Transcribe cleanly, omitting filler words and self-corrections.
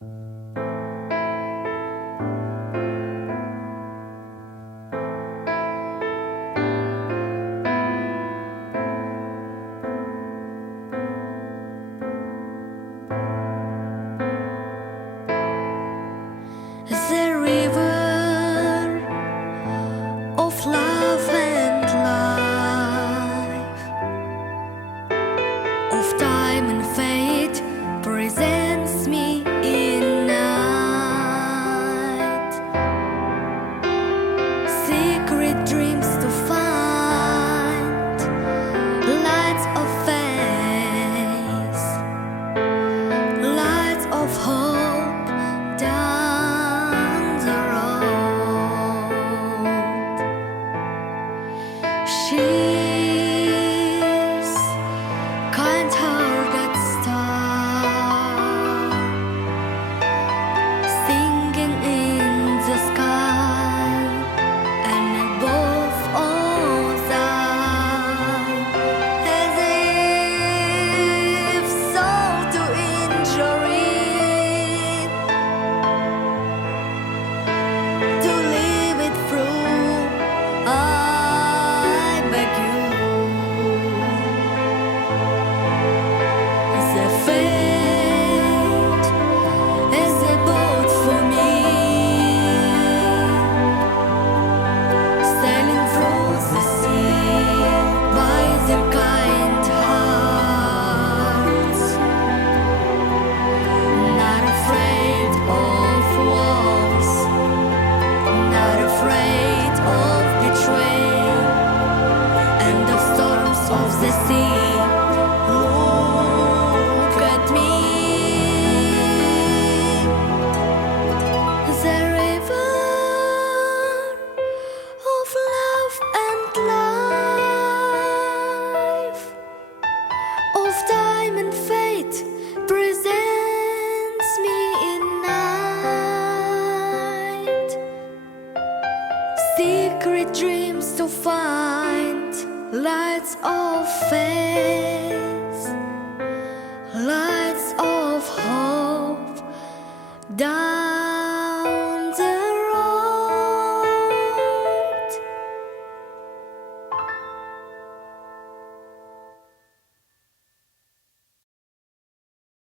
The river of love and life, of time and fate, presents me in night. Secret dreams to find, lights of face, lights of hope down the road. She's kind-hearted star, singing in the sky and above all that, as if sold to injury, to live it through. I beg you. The fate is a boat for me, sailing through the sea by their kind hearts, not afraid of walls, not afraid of betrayal and of storms of the sea. Look at me, the river of love and life, of time and fate, presents me in night. Secret dreams to find, lights of faith.